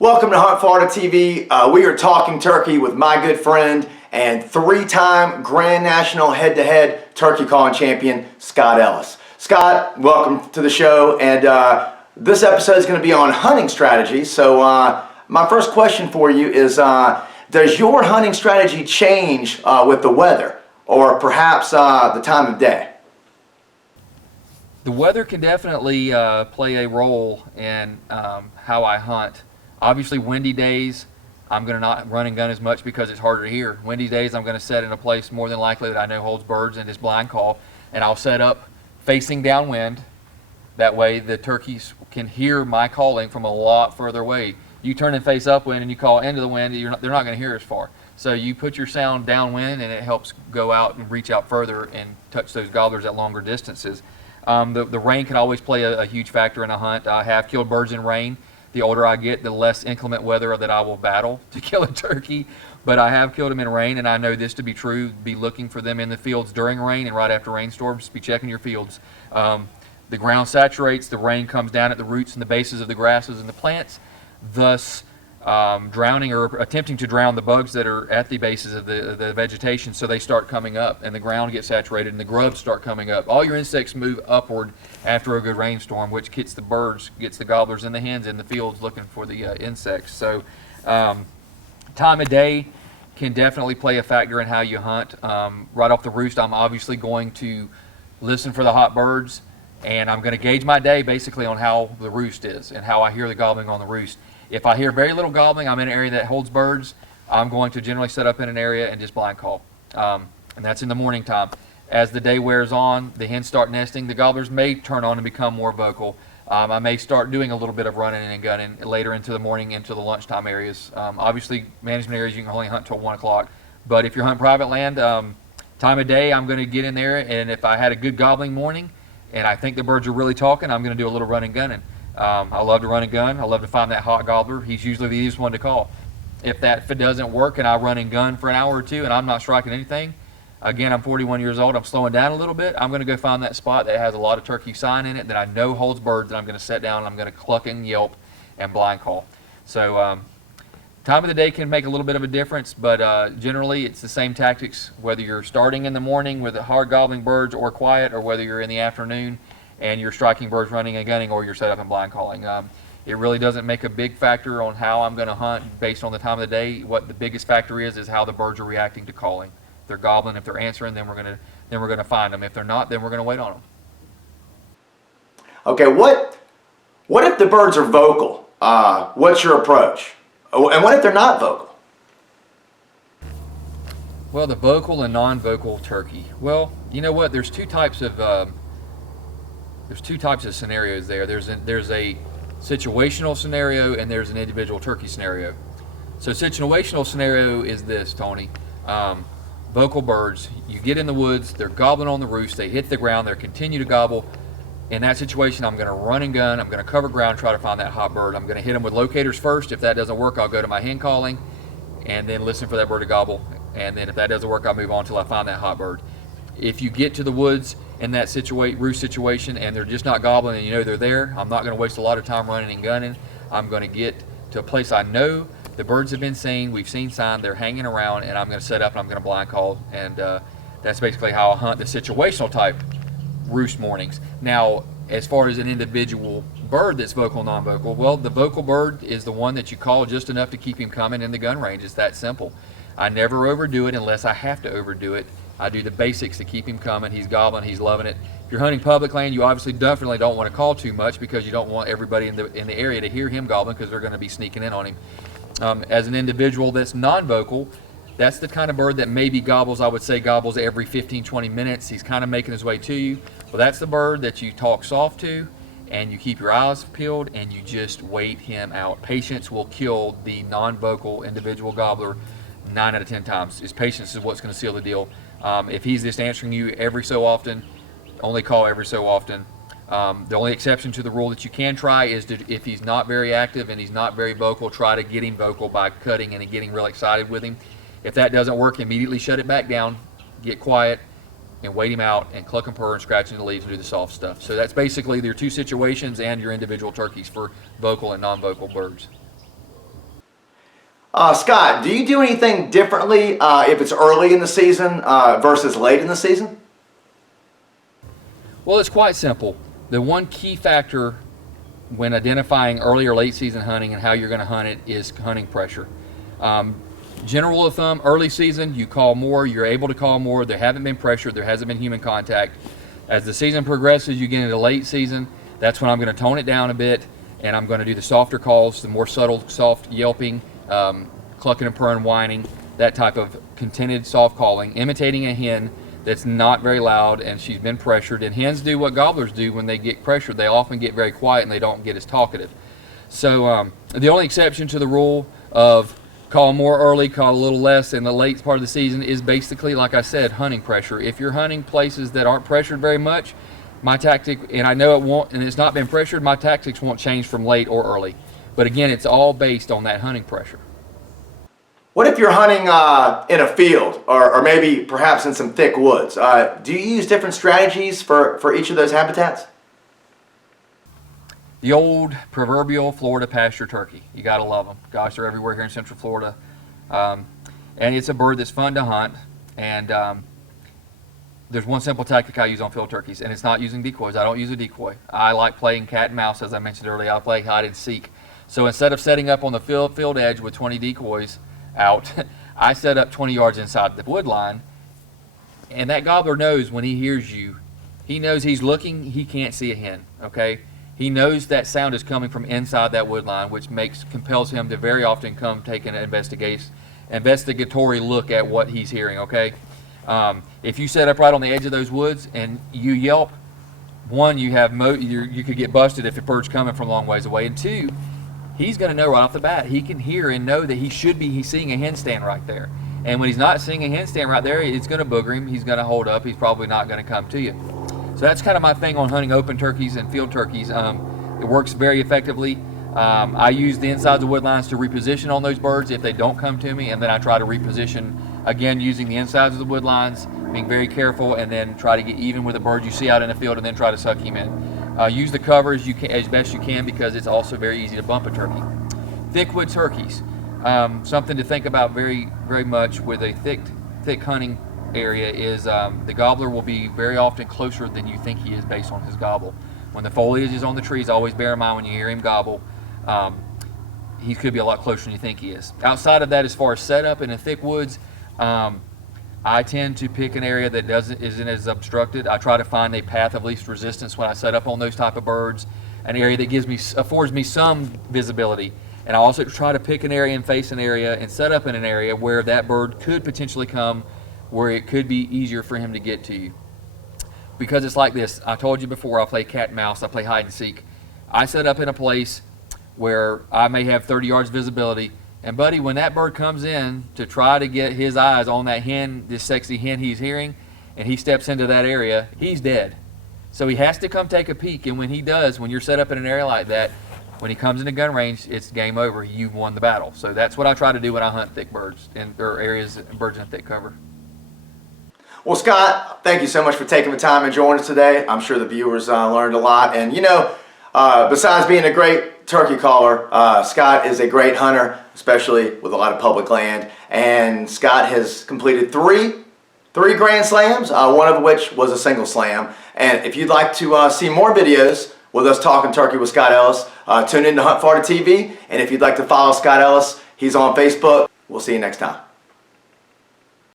Welcome to Hunt Florida TV. We are talking turkey with my good friend and three-time Grand National head-to-head turkey calling champion, Scott Ellis. Scott, welcome to the show. And this episode is going to be on hunting strategy. So my first question for you is, does your hunting strategy change with the weather or perhaps the time of day? The weather can definitely play a role in how I hunt. Obviously, windy days, I'm going to not run and gun as much because it's harder to hear. Windy days, I'm going to set in a place more than likely that I know holds birds and just blind call, and I'll set up facing downwind. That way the turkeys can hear my calling from a lot further away. You turn and face upwind and you call into the wind, they're not going to hear as far. So you put your sound downwind and it helps go out and reach out further and touch those gobblers at longer distances. The rain can always play a huge factor in a hunt. I have killed birds in rain. The older I get, the less inclement weather that I will battle to kill a turkey. But I have killed them in rain, and I know this to be true. Be looking for them in the fields during rain and right after rainstorms. Be checking your fields. The ground saturates, the rain comes down at the roots and the bases of the grasses and the plants, thus drowning or attempting to drown the bugs that are at the bases of the vegetation, so they start coming up and the ground gets saturated and the grubs start coming up. All your insects move upward after a good rainstorm, which gets the birds, gets the gobblers and the hens in the fields looking for the insects. So time of day can definitely play a factor in how you hunt. Right off the roost, I'm obviously going to listen for the hot birds, and I'm going to gauge my day basically on how the roost is and how I hear the gobbling on the roost. If I hear very little gobbling, I'm in an area that holds birds, I'm going to generally set up in an area and just blind call. And that's in the morning time. As the day wears on, the hens start nesting, the gobblers may turn on and become more vocal. I may start doing a little bit of running and gunning later into the morning, into the lunchtime areas. Obviously, management areas, you can only hunt till 1 o'clock. But if you're hunting private land, time of day, I'm going to get in there, and if I had a good gobbling morning and I think the birds are really talking, I'm going to do a little running gunning. I love to run and gun. I love to find that hot gobbler. He's usually the easiest one to call. If it doesn't work and I run and gun for an hour or two and I'm not striking anything, again, I'm 41 years old, I'm slowing down a little bit, I'm going to go find that spot that has a lot of turkey sign in it that I know holds birds, and I'm going to sit down and I'm going to cluck and yelp and blind call. So time of the day can make a little bit of a difference, but generally it's the same tactics whether you're starting in the morning with the hard gobbling birds or quiet, or whether you're in the afternoon and you're striking birds running and gunning, or you're set up and blind calling. It really doesn't make a big factor on how I'm going to hunt based on the time of the day. What the biggest factor is how the birds are reacting to calling. If they're gobbling, if they're answering, then we're going to find them. If they're not, then we're going to wait on them. Okay, what if the birds are vocal? What's your approach? And what if they're not vocal? Well, the vocal and non-vocal turkey. Well, you know what? There's two types of scenarios there. There's a situational scenario and there's an individual turkey scenario. So situational scenario is this, Tony. Vocal birds, you get in the woods, they're gobbling on the roost, they hit the ground, they continue to gobble. In that situation, I'm going to run and gun, I'm going to cover ground, try to find that hot bird. I'm going to hit them with locators first. If that doesn't work, I'll go to my hen calling and then listen for that bird to gobble. And then if that doesn't work, I'll move on until I find that hot bird. If you get to the woods in that roost situation and they're just not gobbling and you know they're there, I'm not going to waste a lot of time running and gunning. I'm going to get to a place I know the birds have been seen, we've seen sign, they're hanging around, and I'm going to set up and I'm going to blind call. And that's basically how I hunt the situational type roost mornings. Now, as far as an individual bird that's vocal, non-vocal, well, the vocal bird is the one that you call just enough to keep him coming in the gun range. It's that simple. I never overdo it unless I have to overdo it. I do the basics to keep him coming. He's gobbling, he's loving it. If you're hunting public land, you obviously definitely don't want to call too much because you don't want everybody in the area to hear him gobbling because they're going to be sneaking in on him. As an individual that's non-vocal, that's the kind of bird that maybe gobbles, I would say gobbles every 15-20 minutes. He's kind of making his way to you. Well, that's the bird that you talk soft to and you keep your eyes peeled and you just wait him out. Patience will kill the non-vocal individual gobbler 9 out of 10 times. His patience is what's going to seal the deal. If he's just answering you every so often, only call every so often. The only exception to the rule that you can try is if he's not very active and he's not very vocal, try to get him vocal by cutting and getting real excited with him. If that doesn't work, immediately shut it back down, get quiet, and wait him out and cluck and purr and scratch in the leaves and do the soft stuff. So that's basically your two situations and your individual turkeys for vocal and non-vocal birds. Scott, do you do anything differently if it's early in the season versus late in the season? Well, it's quite simple. The one key factor when identifying early or late season hunting and how you're going to hunt it is hunting pressure. General rule of thumb, early season, you call more, you're able to call more, there haven't been pressure, there hasn't been human contact. As the season progresses, you get into late season, that's when I'm going to tone it down a bit, and I'm going to do the softer calls, the more subtle, soft yelping, clucking and purring, whining, that type of contented soft calling, imitating a hen that's not very loud and she's been pressured. And hens do what gobblers do when they get pressured. They often get very quiet and they don't get as talkative. So the only exception to the rule of call more early, call a little less in the late part of the season is basically, like I said, hunting pressure. If you're hunting places that aren't pressured very much, my tactic, and I know it won't, and it's not been pressured, my tactics won't change from late or early. But again, it's all based on that hunting pressure. What if you're hunting in a field or maybe perhaps in some thick woods? Do you use different strategies for each of those habitats? The old proverbial Florida pasture turkey. You gotta love them. Gosh, they're everywhere here in Central Florida. And it's a bird that's fun to hunt. And there's one simple tactic I use on field turkeys, and it's not using decoys. I don't use a decoy. I like playing cat and mouse, as I mentioned earlier. I play hide and seek. So instead of setting up on the field edge with 20 decoys out, I set up 20 yards inside the wood line. And that gobbler knows when he hears you, he knows he's looking, he can't see a hen, okay? He knows that sound is coming from inside that wood line, which compels him to very often come take an investigatory look at what he's hearing, okay? If you set up right on the edge of those woods and you yelp, one, you could get busted if the bird's coming from a long ways away, and two, he's going to know right off the bat. He can hear and know that he's seeing a hen stand right there. And when he's not seeing a hen stand right there, it's going to booger him. He's going to hold up. He's probably not going to come to you. So that's kind of my thing on hunting open turkeys and field turkeys. It works very effectively. I use the insides of wood lines to reposition on those birds if they don't come to me, and then I try to reposition again using the insides of the wood lines, being very careful, and then try to get even with the bird you see out in the field and then try to suck him in. Use the cover as best you can because it's also very easy to bump a turkey. Thickwood turkeys, something to think about very, very much with a thick hunting area is the gobbler will be very often closer than you think he is based on his gobble. When the foliage is on the trees, always bear in mind when you hear him gobble, he could be a lot closer than you think he is. Outside of that, as far as setup in the thick woods, I tend to pick an area that isn't as obstructed. I try to find a path of least resistance when I set up on those type of birds, an area that affords me some visibility. And I also try to pick an area and face an area and set up in an area where that bird could potentially come, where it could be easier for him to get to you. Because it's like this, I told you before, I play cat and mouse, I play hide and seek. I set up in a place where I may have 30 yards visibility, and buddy, when that bird comes in to try to get his eyes on that hen, this sexy hen he's hearing, and he steps into that area, he's dead. So he has to come take a peek, and when he does, when you're set up in an area like that, when he comes into gun range, it's game over. You've won the battle. So that's what I try to do when I hunt thick birds or areas, birds in thick cover. Well, Scott, thank you so much for taking the time and joining us today. I'm sure the viewers learned a lot. And besides being a great turkey caller, Scott is a great hunter, especially with a lot of public land. And Scott has completed three Grand Slams, one of which was a single slam. And if you'd like to see more videos with us talking turkey with Scott Ellis, tune in to HuntFlorida TV. And if you'd like to follow Scott Ellis, he's on Facebook. We'll see you next time.